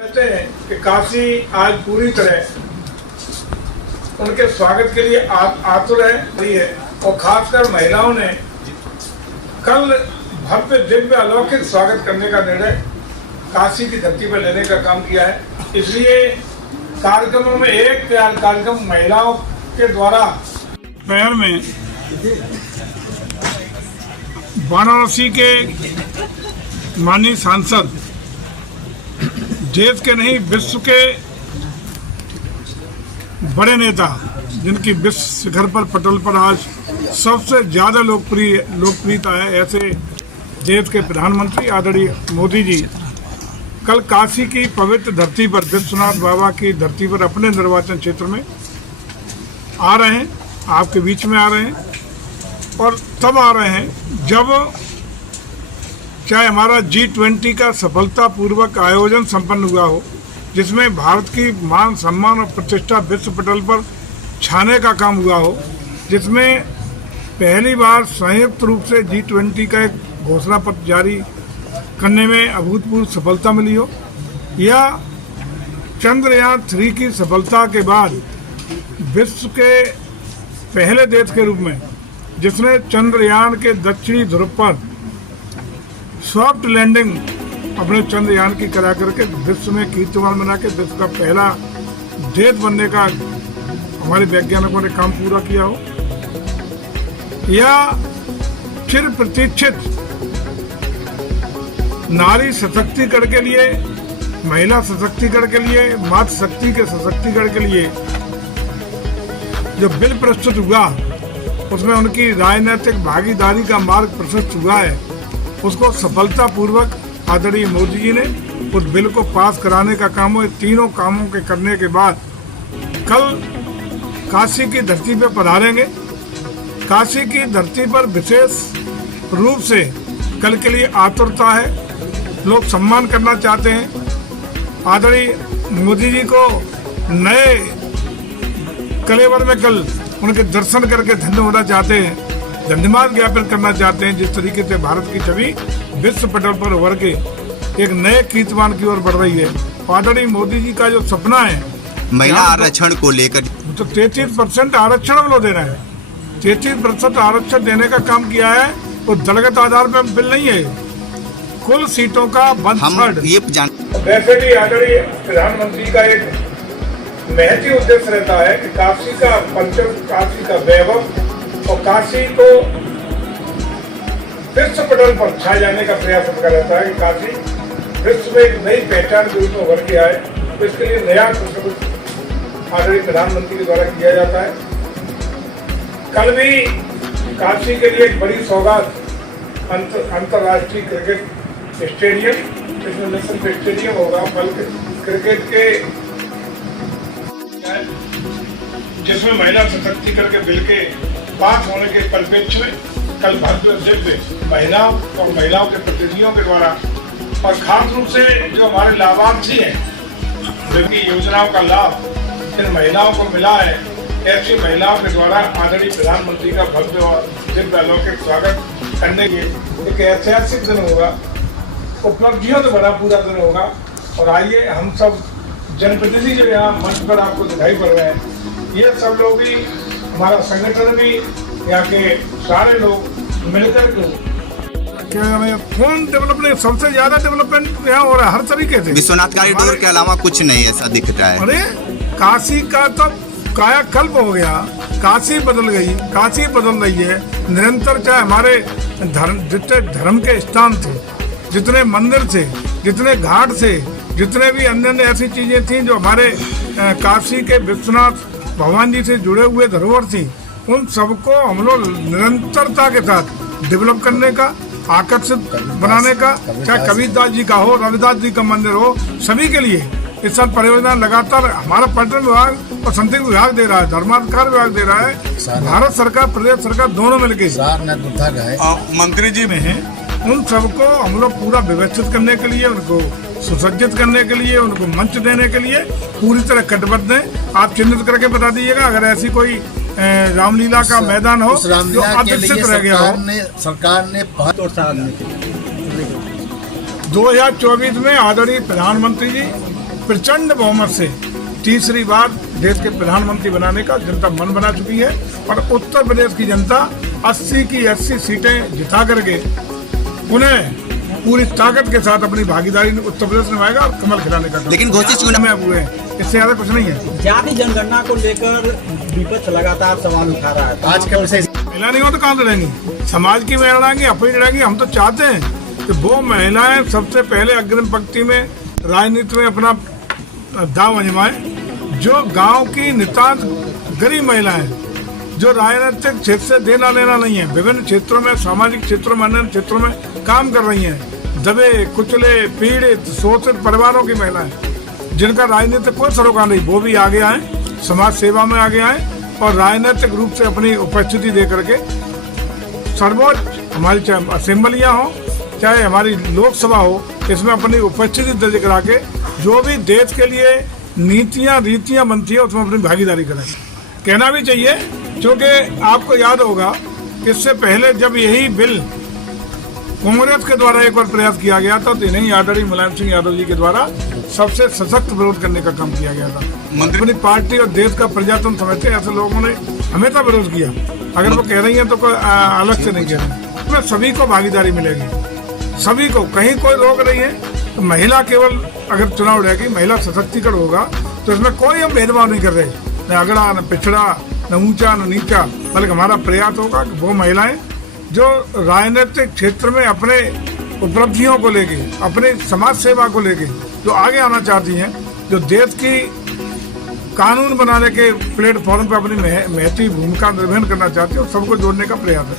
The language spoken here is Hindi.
कहते हैं कि काशी आज पूरी तरह उनके स्वागत के लिए आतुर है और खासकर महिलाओं ने कल भव्य दिव्य अलौकिक स्वागत करने का निर्णय काशी की धरती पर लेने का काम किया है। इसलिए कार्यक्रमों में एक कार्यक्रम महिलाओं के द्वारा शहर में वाराणसी के माननीय सांसद देश के नहीं विश्व के बड़े नेता जिनकी विश्व शिखर पर पटल पर आज सबसे ज्यादा लोकप्रियता है, ऐसे देश के प्रधानमंत्री आदरणीय मोदी जी कल काशी की पवित्र धरती पर विश्वनाथ बाबा की धरती पर अपने निर्वाचन क्षेत्र में आ रहे हैं, आपके बीच में आ रहे हैं। और तब आ रहे हैं जब चाहे हमारा G20 का सफलतापूर्वक आयोजन संपन्न हुआ हो, जिसमें भारत की मान सम्मान और प्रतिष्ठा विश्व पटल पर छाने का काम हुआ हो, जिसमें पहली बार संयुक्त रूप से G20 का एक घोषणा पत्र जारी करने में अभूतपूर्व सफलता मिली हो, या चंद्रयान 3 की सफलता के बाद विश्व के पहले देश के रूप में जिसने चंद्रयान के दक्षिणी ध्रुव पर सॉफ्ट लैंडिंग अपने चंद्रयान की करा करके विश्व में कीर्तिमान बना के विश्व का पहला देश बनने का हमारे वैज्ञानिकों ने काम पूरा किया हो, या चिर प्रतीक्षित नारी सशक्तिकरण के लिए, महिला सशक्तिकरण के लिए, मातृ शक्ति के सशक्तिकरण के लिए जो बिल प्रस्तुत हुआ, उसमें उनकी राजनीतिक भागीदारी का मार्ग प्रशस्त हुआ है, उसको सफलतापूर्वक आदरणीय मोदी जी ने उस बिल को पास कराने का काम हो। तीनों कामों के करने के बाद कल काशी की धरती पर पधारेंगे। काशी की धरती पर विशेष रूप से कल के लिए आतुरता है, लोग सम्मान करना चाहते हैं। आदरणीय मोदी जी को नए कलेवर में कल उनके दर्शन करके धन्य होना चाहते हैं, धन्यवाद ज्ञापन करना चाहते हैं। जिस तरीके से भारत की छवि विश्व पटल पर उभर के एक नए कीर्तिमान की ओर बढ़ रही है। आदरणीय मोदी जी का जो सपना है महिला आरक्षण को लेकर, तो 33% आरक्षण हम लोग दे रहे हैं। 33% आरक्षण देने का काम किया है, तो दलगत आधार पर बिल नहीं है, कुल सीटों का वैसे भी आदरणीय प्रधानमंत्री का एक महती उद्देश्य रहता है कि काशी का पंचम, काशी का वैभव और काशी को विश्व पटल पर छाए जाने का प्रयास उनका रहता है कि काशी विश्व में एक नई पहचान के रूप में उभर के आए। तो इसके लिए नया आदरणीय प्रधानमंत्री के द्वारा किया जाता है। कल भी काशी के लिए एक बड़ी सौगात अंतर्राष्ट्रीय क्रिकेट स्टेडियम, इसमें नेशनल स्टेडियम होगा, बल्कि क्रिकेट के जिसमें महिला सशक्तिकरण के बिल के पास होने के परिप्रेक्ष्य में कल भव्य दिव्य महिलाओं और महिलाओं के प्रतिनिधियों के द्वारा और खास रूप से जो हमारे लाभार्थी हैं, जिनकी योजनाओं का लाभ इन महिलाओं को मिला है, ऐसी महिलाओं के द्वारा आदरणीय प्रधानमंत्री का भव्य और दिव्य अलौकिक स्वागत करने के एक ऐतिहासिक दिन होगा, उपलब्धियों से भरा पूरा दिन होगा। और आइए हम सब जनप्रतिनिधि जो यहाँ मंच पर आपको दिखाई पड़ रहे हैं, ये सब लोग भी, हमारा संगठन भी, यहाँ के सारे लोग मिलकर फोन डेवलपमेंट, सबसे ज्यादा डेवलपमेंट यहाँ हो रहा है हर तरीके से। विश्वनाथ कॉरिडोर के अलावा कुछ नहीं ऐसा दिख रहा है। अरे काशी का तो कायाकल्प हो गया, काशी बदल गई, काशी बदल रही है निरंतर। चाहे हमारे जितने धर्म के स्थान थे, जितने मंदिर थे, जितने घाट थे, जितने भी अन्य ऐसी चीजें थी जो हमारे काशी के विश्वनाथ भगवान जी से जुड़े हुए धरोहर थी, उन सबको हम लोग निरंतरता के साथ डेवलप करने का, आकर्षित बनाने का, चाहे कबीरदास जी का हो, रविदास जी का मंदिर हो, सभी के लिए इस सब परियोजना लगातार हमारा पर्यटन विभाग और संस्कृति विभाग दे रहा है, धर्माधिकार विभाग दे रहा है, भारत सरकार, प्रदेश सरकार दोनों मिलकर मंत्री जी में है। उन सबको हम लोग पूरा व्यवस्थित करने के लिए, उनको सुसज्जित करने के लिए, उनको मंच देने के लिए पूरी तरह कटिबद्ध हैं। आप चिन्हित करके बता दीजिएगा अगर ऐसी कोई रामलीला का मैदान हो जो अविकसित रह गया हो। सरकार ने 2024 में आदरणीय प्रधानमंत्री जी प्रचंड बहुमत से तीसरी बार देश के प्रधानमंत्री बनाने का जनता मन बना चुकी है और उत्तर प्रदेश की जनता 80 की 80 सीटें जिता करके उन्हें पूरी ताकत के साथ अपनी भागीदारी उत्तर प्रदेश निभाएगा और कमल खिलाने का काम। लेकिन घोषित चुनाव में अब हुए हैं, इससे ज्यादा कुछ नहीं है। जाति जनगणना को लेकर विपक्ष लगातार सवाल उठा रहा है। आज का विषय महिला नहीं हो तो कहाँ लड़ेंगी? समाज की महिला लड़ेंगी, अपनी लड़ेंगी। हम तो चाहते हैं कि वो महिलाएं सबसे पहले अग्रिम पंक्ति में राजनीति में अपना दाव आजमाएं। जो गांव की नितांत गरीब महिलाएं जो राजनीतिक क्षेत्र से देना लेना नहीं है, विभिन्न क्षेत्रों में, सामाजिक क्षेत्रों में, अन्य क्षेत्रों में काम कर रही हैं, दबे कुचले पीड़ित शोषित परिवारों की महिलाएं जिनका राजनीतिक कोई सरोकार नहीं, वो भी आगे आए, समाज सेवा में आगे आए और राजनीतिक रूप से अपनी उपस्थिति दे करके सर्वोच्च हमारी चाहे असेंबलियां हो चाहे हमारी लोकसभा हो, इसमें अपनी उपस्थिति दर्ज करा के जो भी देश के लिए नीतियां रीतियां बनती है उसमें अपनी भागीदारी करें। कहना भी चाहिए क्योंकि आपको याद होगा इससे पहले जब यही बिल कांग्रेस के द्वारा एक बार प्रयास किया गया था तो इन्हीं आदरणीय मुलायम सिंह यादव जी के द्वारा सबसे सशक्त विरोध करने का काम किया गया था। अपनी पार्टी और देश का प्रजातंत्र समझते ऐसे लोगों ने हमेशा विरोध किया। अगर वो कह रही है तो कोई अलग से नहीं कह रहे। इसमें सभी को भागीदारी मिलेगी, सभी को, कहीं कोई रोक नहीं है। तो महिला केवल अगर चुनाव रहेगी, महिला सशक्तिकरण होगा तो इसमें कोई हम भेदभाव नहीं कर रहे, न अगड़ा न पिछड़ा न ऊंचा न नीचा, बल्कि हमारा प्रयास होगा कि वो महिलाएं जो राजनीतिक क्षेत्र में अपने उपलब्धियों को लेके, अपने समाज सेवा को लेके जो आगे आना चाहती हैं, जो देश की कानून बनाने के प्लेटफॉर्म पर अपनी महती भूमिका निर्वहन करना चाहती है, सबको जोड़ने का प्रयास है।